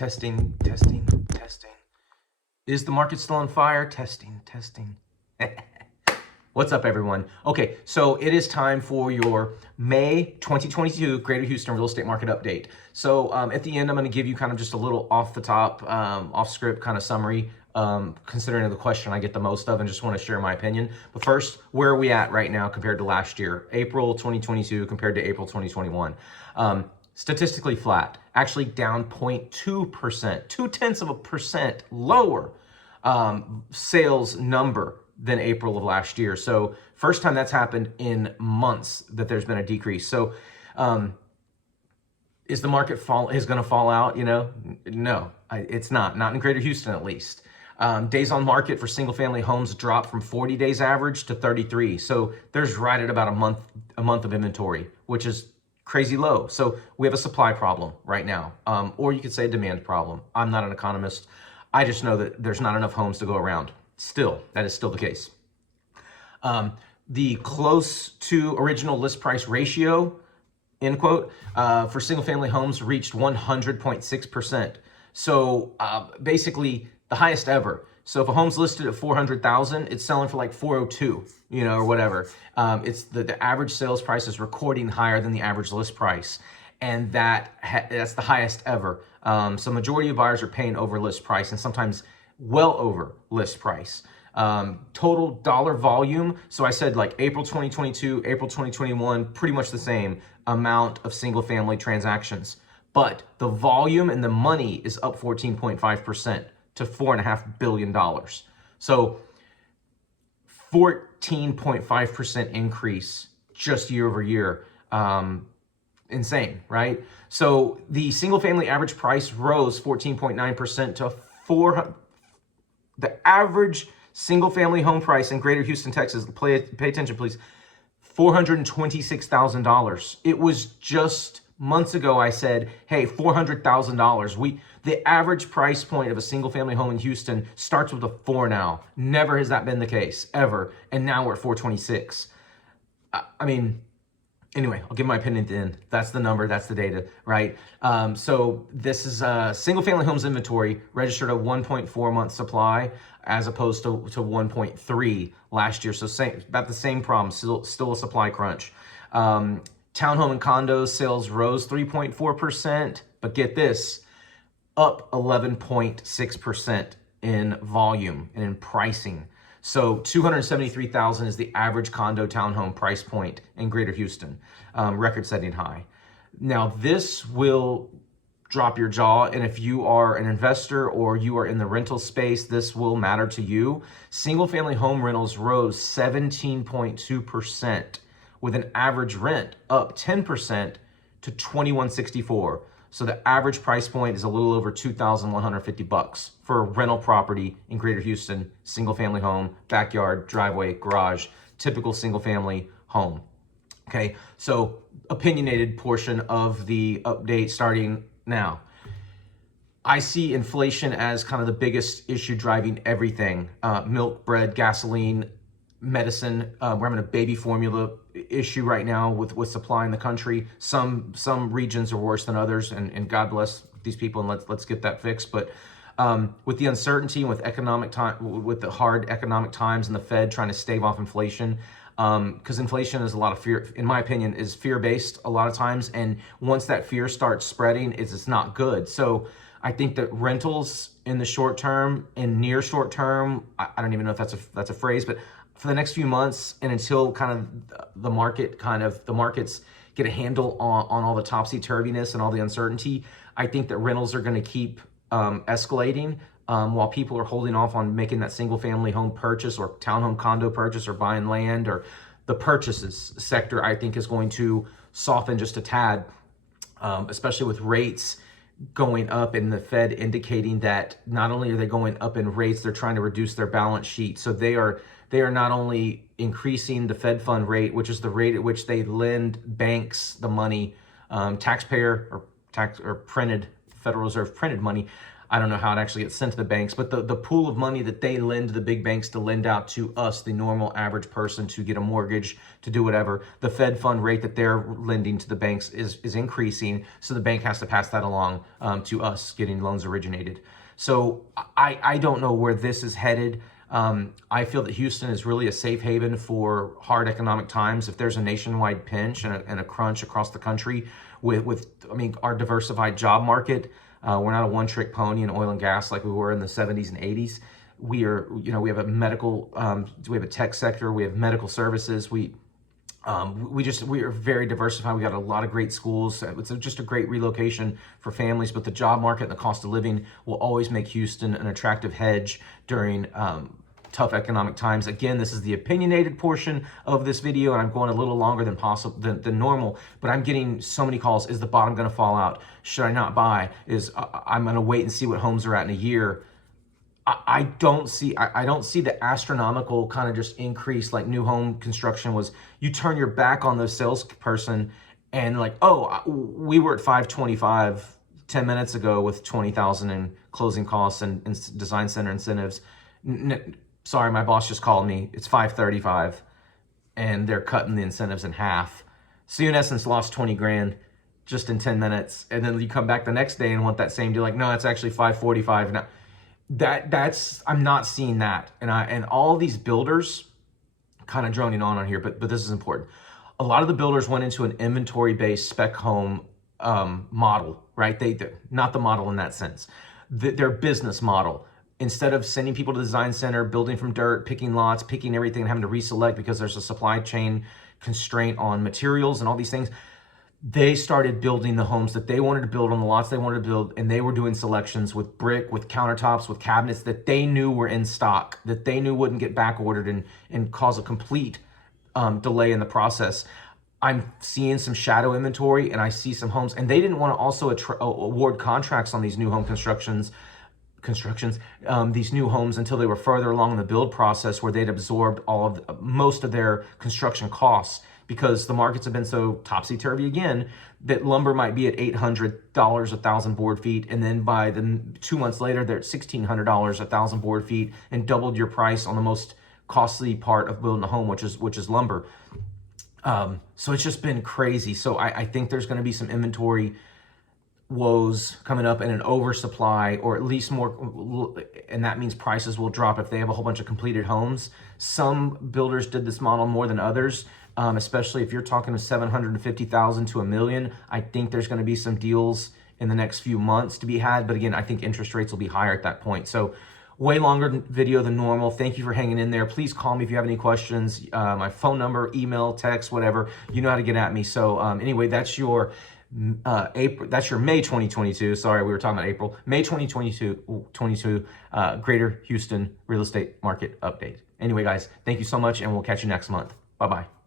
Testing, testing, testing. Is the market still on fire? Testing, testing. What's up, everyone? Okay, so it is time for your May 2022 Greater Houston Real Estate Market Update. So at the end, I'm going to give you kind of just a little off the top, off script kind of summary, considering the question I get the most of, and just want to share my opinion. But first, where are we at right now compared to last year? April 2022 compared to April 2021. Statistically flat, actually down 0.2%, 0.2% lower sales number than April of last year. So first time that's happened in months that there's been a decrease. So is the market going to fall out? You know, no, it's not in Greater Houston at least. Days on market for single family homes dropped from 40 days average to 33. So there's right at about a month of inventory, which is crazy low. So we have a supply problem right now, or you could say a demand problem. I'm not an economist. I just know that there's not enough homes to go around. Still, that is still the case. The close to original list price ratio, end quote, for single family homes reached 100.6%. So basically the highest ever. So if a home's listed at 400,000, it's selling for like 402, you know, or whatever. It's the average sales price is recording higher than the average list price, and that's the highest ever. So majority of buyers are paying over list price, and sometimes well over list price. Total dollar volume. So I said like April 2022, April 2021, pretty much the same amount of single family transactions, but the volume and the money is up 14.5%. to $4.5 billion. So 14.5% increase just year over year. Insane, right? So the single family average price rose 14.9% to the average single family home price in Greater Houston, Texas, pay attention please, $426,000. It was just months ago I said, hey, $400,000. The average price point of a single family home in Houston starts with a 4 now. Never has that been the case, ever. And now we're at 426. I mean, anyway, I'll give my opinion at the end. That's the number, that's the data, right? So this is single family homes inventory registered a 1.4 month supply as opposed to 1.3 last year. So about the same problem, still a supply crunch. Townhome and condos sales rose 3.4%, but get this, up 11.6% in volume and in pricing. So 273,000 is the average condo townhome price point in Greater Houston, record-setting high. Now this will drop your jaw, and if you are an investor or you are in the rental space, this will matter to you. Single-family home rentals rose 17.2%, with an average rent up 10% to $2,164. So the average price point is a little over $2,150 for a rental property in Greater Houston, single family home, backyard, driveway, garage, typical single family home. Okay, so opinionated portion of the update starting now. I see inflation as kind of the biggest issue driving everything. Milk, bread, gasoline, medicine. We're having a baby formula issue right now with supply in the country. Some regions are worse than others, and God bless these people, and let's get that fixed. But with the uncertainty, with the hard economic times, and the Fed trying to stave off inflation, because inflation is a lot of fear, in my opinion, is fear-based a lot of times, and once that fear starts spreading, it's not good. So I think that rentals in the short term and near short term, I don't even know if that's a phrase, but for the next few months and until kind of the markets get a handle on all the topsy-turviness and all the uncertainty, I think that rentals are going to keep escalating while people are holding off on making that single family home purchase or townhome condo purchase or buying land, or the purchases sector, I think, is going to soften just a tad, especially with rates going up and the Fed indicating that not only are they going up in rates, they're trying to reduce their balance sheet. So they are not only increasing the Fed fund rate, which is the rate at which they lend banks the money, taxpayer or printed Federal Reserve printed money. I don't know how it actually gets sent to the banks, but the pool of money that they lend to the big banks to lend out to us, the normal average person, to get a mortgage, to do whatever, the Fed fund rate that they're lending to the banks is increasing. So the bank has to pass that along to us getting loans originated. So I don't know where this is headed. I feel that Houston is really a safe haven for hard economic times. If there's a nationwide pinch and a crunch across the country with our diversified job market, we're not a one-trick pony in oil and gas like we were in the 70s and 80s. We are, we have a medical, we have a tech sector, we have medical services. We are very diversified. We got a lot of great schools. It's just a great relocation for families, but the job market and the cost of living will always make Houston an attractive hedge during tough economic times. Again, this is the opinionated portion of this video, and I'm going a little longer than normal, but I'm getting so many calls. Is the bottom going to fall out? Should I not buy? I'm going to wait and see what homes are at in a year. I don't see the astronomical kind of just increase like new home construction was. You turn your back on the salesperson and like, oh, we were at 525 10 minutes ago with 20,000 in closing costs and design center incentives. Sorry, my boss just called me. It's 535 and they're cutting the incentives in half. So you in essence lost 20 grand just in 10 minutes. And then you come back the next day and want that same deal. Like, no, it's actually 545 now. That's I'm not seeing that. And all these builders, kind of droning on here, but this is important. A lot of the builders went into an inventory-based spec home model, right? They're not the model in that sense. Their business model. Instead of sending people to the design center, building from dirt, picking lots, picking everything, and having to reselect because there's a supply chain constraint on materials and all these things, they started building the homes that they wanted to build on the lots they wanted to build, and they were doing selections with brick, with countertops, with cabinets that they knew were in stock, that they knew wouldn't get back ordered and cause a complete delay in the process. I'm seeing some shadow inventory, and I see some homes, and they didn't want to also award contracts on these new home these new homes until they were further along in the build process, where they'd absorbed most of their construction costs, because the markets have been so topsy-turvy again that lumber might be at $800 a thousand board feet, and then by 2 months later they're at $1,600 a thousand board feet, and doubled your price on the most costly part of building a home, which is lumber. So it's just been crazy. So I think there's going to be some inventory woes coming up and an oversupply, or at least more, and that means prices will drop if they have a whole bunch of completed homes. Some builders did this model more than others, especially if you're talking to 750,000 to $1 million. I think there's going to be some deals in the next few months to be had, but again, I think interest rates will be higher at that point. So way longer video than normal. Thank you for hanging in there. Please call me if you have any questions. My phone number, email, text, whatever, you know how to get at me. So anyway, that's your April, that's your May 2022. Sorry, we were talking about April. May 2022 Greater Houston real estate market update. Anyway, guys, thank you so much, and we'll catch you next month. Bye-bye.